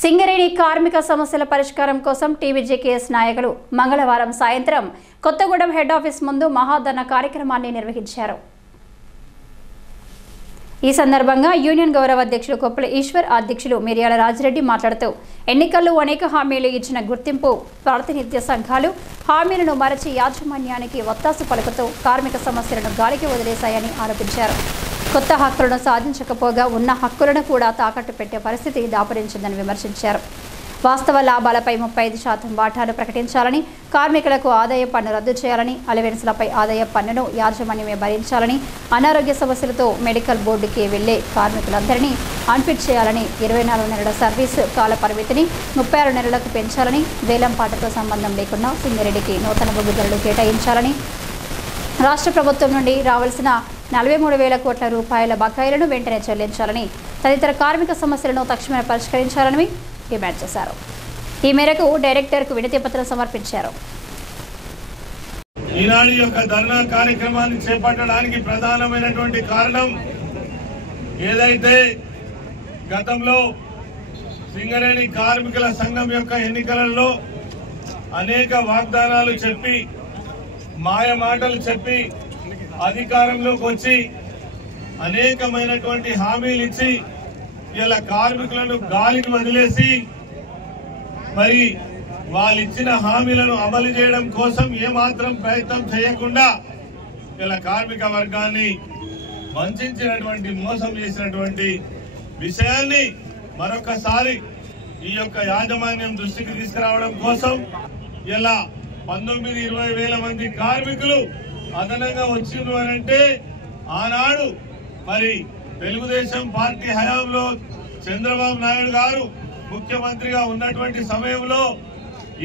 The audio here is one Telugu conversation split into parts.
సింగరేణి కార్మిక సమస్యల పరిష్కారం కోసం టీబీజేకేఎస్ నాయకులు మంగళవారం సాయంత్రం కొత్తగూడెం హెడ్ ఆఫీస్ ముందు మహాధర్నా కార్యక్రమాన్ని నిర్వహించారు. ఈ సందర్భంగా యూనియన్ గౌరవ అధ్యక్షులు కొప్పుల ఈశ్వర్, అధ్యక్షులు మిర్యాల రాజిరెడ్డి మాట్లాడుతూ ఎన్నికల్లో అనేక హామీలు ఇచ్చిన గుర్తింపు ప్రాతినిధ్య సంఘాలు హామీలను మరచి యాజమాన్యానికి ఒత్తాసు పలుకుతూ కార్మిక సమస్యలను గాలికి వదిలేశాయని ఆరోపించారు. కొత్త హక్కులను సాధించకపోగా ఉన్న హక్కులను కూడా తాకట్టు పెట్టే పరిస్థితి దాపురించిందని విమర్శించారు. వాస్తవ లాభాలపై 35% వాటాను ప్రకటించాలని, కార్మికులకు ఆదాయ పన్ను రద్దు చేయాలని, అలవెన్స్లపై ఆదాయ పన్నును యాజమాన్యమే భరించాలని, అనారోగ్య సమస్యలతో మెడికల్ బోర్డుకి వెళ్లే కార్మికులందరినీ అన్ఫిట్ చేయాలని, 24 నెలల సర్వీసు కాల పరిమితిని 36 నెలలకు పెంచాలని, వేలంపాటతో సంబంధం లేకుండా సింగరేణికి నూతన భూములను కేటాయించాలని, రాష్ట్ర ప్రభుత్వం నుండి రావాల్సిన 43,000 కోట్ల రూపాయల బకాయిలను వెంటనే చెల్లించాలని, తదితర కార్మిక సమస్యలను తక్షణమే పరిష్కరించాలని డిమాండ్ చేశారు. ఈ మేరకు డైరెక్టర్కు వినతి పత్రం సమర్పించారు. ఈనాడు యొక్క ధర్నా కార్యక్రమాన్ని చేపట్టడానికి ప్రధానమైనటువంటి కారణం ఏదైతే గతంలో సింగరేణి కార్మికుల సంఘం యొక్క ఎన్నికలలో అనేక వాగ్దానాలు చెప్పి, మాయ మాటలు చెప్పి అధికారంలోకి వచ్చి అనేకమైనటువంటి హామీలు ఇచ్చి ఇలా కార్మికులను గాలికి వదిలేసి మరి వాళ్ళు ఇచ్చిన హామీలను అమలు చేయడం కోసం ఏమాత్రం ప్రయత్నం చేయకుండా ఇలా కార్మిక వర్గాన్ని వంచినటువంటి, మోసం చేసినటువంటి విషయాన్ని మరొకసారి ఈ యొక్క యాజమాన్యం దృష్టికి తీసుకురావడం కోసం ఇలా 19-20 వేల మంది కార్మికులు అదనంగా వచ్చిండ్రు అనంటే, ఆనాడు మరి తెలుగుదేశం పార్టీ హయాంలో చంద్రబాబు నాయుడు గారు ముఖ్యమంత్రిగా ఉన్నటువంటి సమయంలో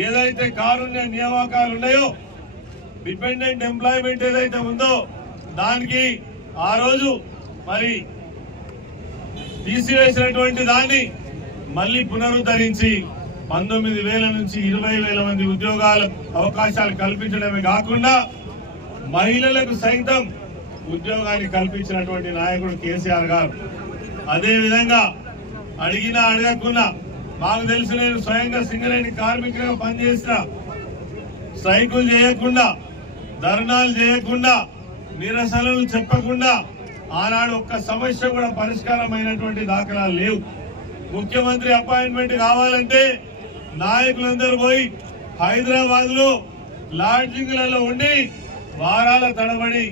ఏదైతే కారుణ్య నియామకాలు ఉన్నాయో, డిపెండెంట్ ఎంప్లాయ్మెంట్ ఏదైతే ఉందో దానికి ఆ రోజు మరి తీసివేసినటువంటి దాన్ని మళ్లీ పునరుద్ధరించి 19,000 నుంచి 20,000 మంది ఉద్యోగాల అవకాశాలు కల్పించడమే కాకుండా మహిళలకు సైతం ఉద్యోగాన్ని కల్పించినటువంటి నాయకుడు కేసీఆర్ గారు. అదే విధంగా అడిగినా అడగకున్నా, మాకు తెలిసి నేను స్వయంగా సింగరేణి కార్మికులుగా పనిచేసిన, స్ట్రైకులు చేయకుండా, ధర్నాలు చేయకుండా, నిరసనలు చెప్పకుండా ఆనాడు ఒక్క సమస్య కూడా పరిష్కారమైనటువంటి దాఖలాలు లేవు. ముఖ్యమంత్రి అపాయింట్మెంట్ కావాలంటే నాయకులందరూ పోయి హైదరాబాద్ లో లాడ్జింగ్లలో ఉండి వారాల తడబడి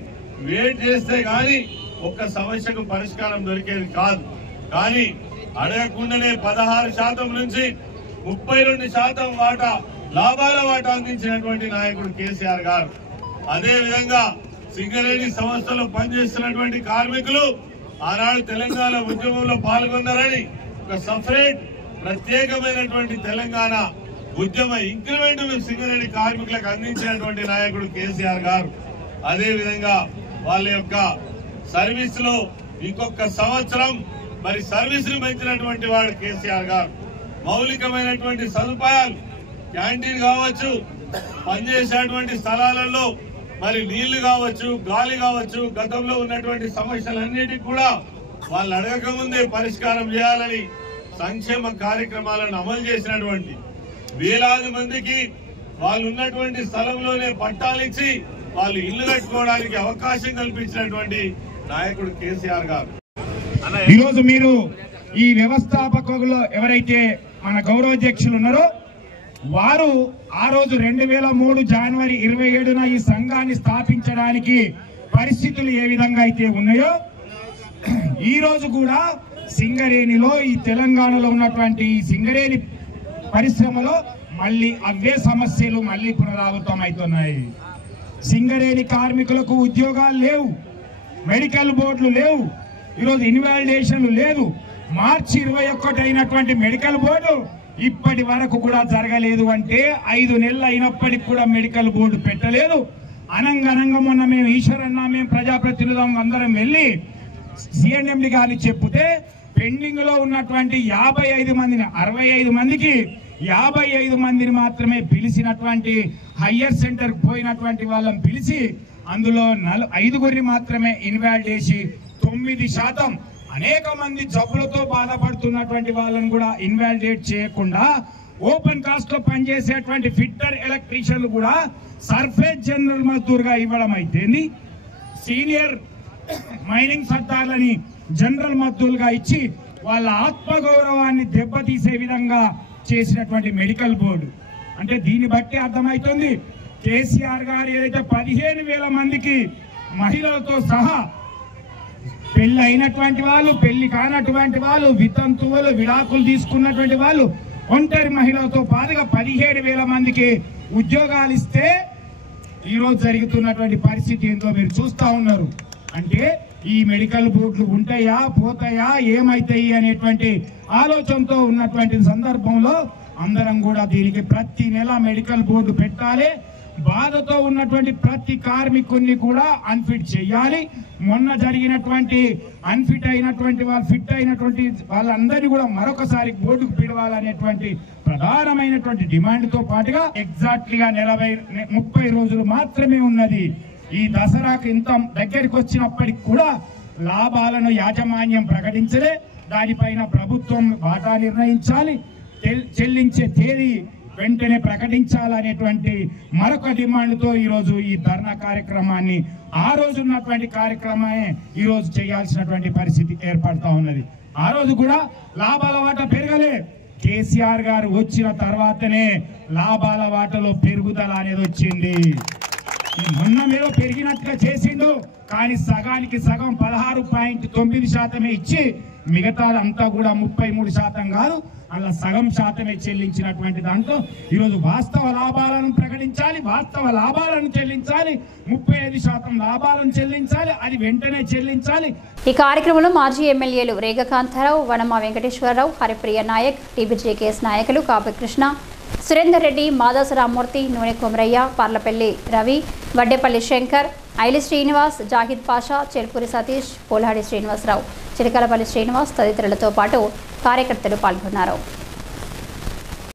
వెయిట్ చేస్తే గాని ఒక్క సమస్యకు పరిష్కారం దొరికేది కాదు. కానీ అడగకుండానే 16% నుంచి 32% వాటా, లాభాల వాటా అందించినటువంటి నాయకుడు కేసీఆర్ గారు. అదే విధంగా సింగరేణి సంస్థలో పనిచేస్తున్నటువంటి కార్మికులు ఆనాడు తెలంగాణ ఉద్యమంలో పాల్గొన్నారని ఒక సపరేట్ ప్రత్యేకమైనటువంటి తెలంగాణ ఉద్యమ ఇంక్రిమెంట్ సింగరేణి కార్మికులకు అందించినటువంటి నాయకుడు కేసీఆర్ గారు. అదే విధంగా వాళ్ళ యొక్క సర్వీస్ లో ఇంకొక సంవత్సరం మరి సర్వీస్ ను పెంచినటువంటి వాడు కేసీఆర్ గారు. మౌలికమైనటువంటి సదుపాయాలు, క్యాంటీన్ కావచ్చు, పనిచేసేటువంటి స్థలాలలో మరి నీళ్లు కావచ్చు, గాలి కావచ్చు, గతంలో ఉన్నటువంటి సమస్యలన్నిటికీ కూడా వాళ్ళు అడగకముందే పరిష్కారం చేయాలని సంక్షేమ కార్యక్రమాలను అమలు చేసినటువంటి, వేలాది మందికి వాళ్ళు ఉన్నటువంటి స్థలంలోనే పట్టాలిచ్చి వాళ్ళు ఇల్లు కట్టుకోవడానికి అవకాశం కల్పించినటువంటి నాయకుడు కేసీఆర్ గారు. ఈరోజు మీరు ఈ వ్యవస్థాపకులు ఎవరైతే మన గౌరవాధ్యక్షులు ఉన్నారో వారు ఆ రోజు 2003 జనవరి 27న ఈ సంఘాన్ని స్థాపించడానికి పరిస్థితులు ఏ విధంగా అయితే ఉన్నాయో, ఈ రోజు కూడా సింగరేణిలో, ఈ తెలంగాణలో ఉన్నటువంటి ఈ సింగరేణి పరిశ్రమలో మళ్ళీ అవే సమస్యలు మళ్ళీ పునరావృతం అవుతున్నాయి. సింగరేణి కార్మికులకు ఉద్యోగాలు లేవు, మెడికల్ బోర్డులు లేవు, ఈరోజు ఇన్వాలిడేషన్లు లేదు. మార్చి 21 అయినటువంటి మెడికల్ బోర్డు ఇప్పటి వరకు కూడా జరగలేదు. అంటే 5 నెలలు అయినప్పటికీ కూడా మెడికల్ బోర్డు పెట్టలేదు. అనంగనంగా మొన్న మేము ఈశ్వరన్న, మేము ప్రజాప్రతినిధులం అందరం వెళ్ళి సిఎండి గారిని చెప్తే పెండింగ్ లో ఉన్నటువంటి 55 మందిని, 65 మందికి 55 మందిని మాత్రమే పిలిచినటువంటి హయ్యర్ సెంటర్ పోయినటువంటి వాళ్ళని పిలిచి అందులో 5గురిని మాత్రమే ఇన్వాల్వ్ చేసి 9% అనేక మంది జబ్బులతో బాధపడుతున్నటువంటి వాళ్ళని కూడా ఇన్వాలిడేట్ చేయకుండా ఓపెన్ కాస్ట్ లో పనిచేసేటువంటి ఫిట్టర్ ఎలక్ట్రీషియన్లు కూడా సర్ఫేస్ జనరల్ మజ్దూర్గా ఇవ్వడం అయితేంది, సీనియర్ మైనింగ్ సర్దార్లని జనరల్ మజ్దూర్గా ఇచ్చి వాళ్ళ ఆత్మగౌరవాన్ని దెబ్బతీసే విధంగా చేసినటువంటి మెడికల్ బోర్డు. అంటే దీన్ని బట్టి అర్థమవుతుంది కేసీఆర్ గారు ఏదైతే 15,000 మందికి మహిళలతో సహా పెళ్లి అయినటువంటి వాళ్ళు, పెళ్లి కానటువంటి వాళ్ళు, వితంతువులు, విడాకులు తీసుకున్నటువంటి వాళ్ళు, ఒంటరి మహిళలతో పాటుగా 15,000 మందికి ఉద్యోగాలు ఇస్తే ఈరోజు జరుగుతున్నటువంటి పరిస్థితి ఏంటో మీరు చూస్తా ఉన్నారు. అంటే ఈ మెడికల్ బోర్డులు ఉంటాయా, పోతాయా, ఏమైతాయి అనేటువంటి ఆలోచనతో ఉన్నటువంటి సందర్భంలో అందరం కూడా దీనికి ప్రతి నెల మెడికల్ బోర్డు పెట్టాలి. బాధతో ఉన్నటువంటి ప్రతి కార్మికుడిని కూడా అన్ఫిట్ చేయాలి. మొన్న జరిగినటువంటి అన్ఫిట్ అయినటువంటి వాళ్ళు, ఫిట్ అయినటువంటి వాళ్ళందరినీ కూడా మరొకసారి బోర్డుకు పిలవాలనేటువంటి ప్రధానమైనటువంటి డిమాండ్తో పాటుగా ఎగ్జాక్ట్లీగా 30 రోజులు మాత్రమే ఉన్నది. ఈ దసరాకు ఇంత దగ్గరికి వచ్చినప్పటికి కూడా లాభాలను యాజమాన్యం ప్రకటించలే. దానిపైన ప్రభుత్వం వాటా నిర్ణయించాలి, చెల్లించే తేదీ వెంటనే ప్రకటించాలనేటువంటి మరొక డిమాండ్తో ఈరోజు ఈ ధర్నా కార్యక్రమాన్ని, ఆ రోజు ఉన్నటువంటి కార్యక్రమమే ఈరోజు చేయాల్సినటువంటి పరిస్థితి ఏర్పడతా ఉన్నది. ఆ రోజు కూడా లాభాల వాటా పెరగలే. కేసీఆర్ గారు వచ్చిన తర్వాతనే లాభాల వాటలో పెరుగుదల అనేది వచ్చింది. మొన్న మీద పెరిగినట్టుగా చేసిండు, కానీ సగానికి సగం 16.9% ఇచ్చి మిగతాదంతా కూడా 33% కాదు, అలా సగం శాతమే చెల్లించినటువంటి దాంట్లో ఈరోజు వాస్తవ లాభాలను ప్రకటించాలి, వాస్తవ లాభాలను చెల్లించాలి, 35% లాభాలను చెల్లించాలి, అది వెంటనే చెల్లించాలి. ఈ కార్యక్రమంలో మాజీ ఎమ్మెల్యేలు రేగకాంతారావు, వనమా వెంకటేశ్వరరావు, హరిప్రియ నాయక్, టీబీజేకేఎస్ నాయకులు కాపకృష్ణ, సురేందర్ రెడ్డి, మాదాసు రామ్మూర్తి, నూనె కొమరయ్య, పర్లపల్లి రవి, వడ్డేపల్లి శంకర్, ఐలి శ్రీనివాస్, జాహిద్ పాషా, చెల్పూరి సతీష్, పోల్హాడి శ్రీనివాసరావు, చిలకలపల్లి శ్రీనివాస్ తదితరులతో పాటు కార్యకర్తలు పాల్గొన్నారు.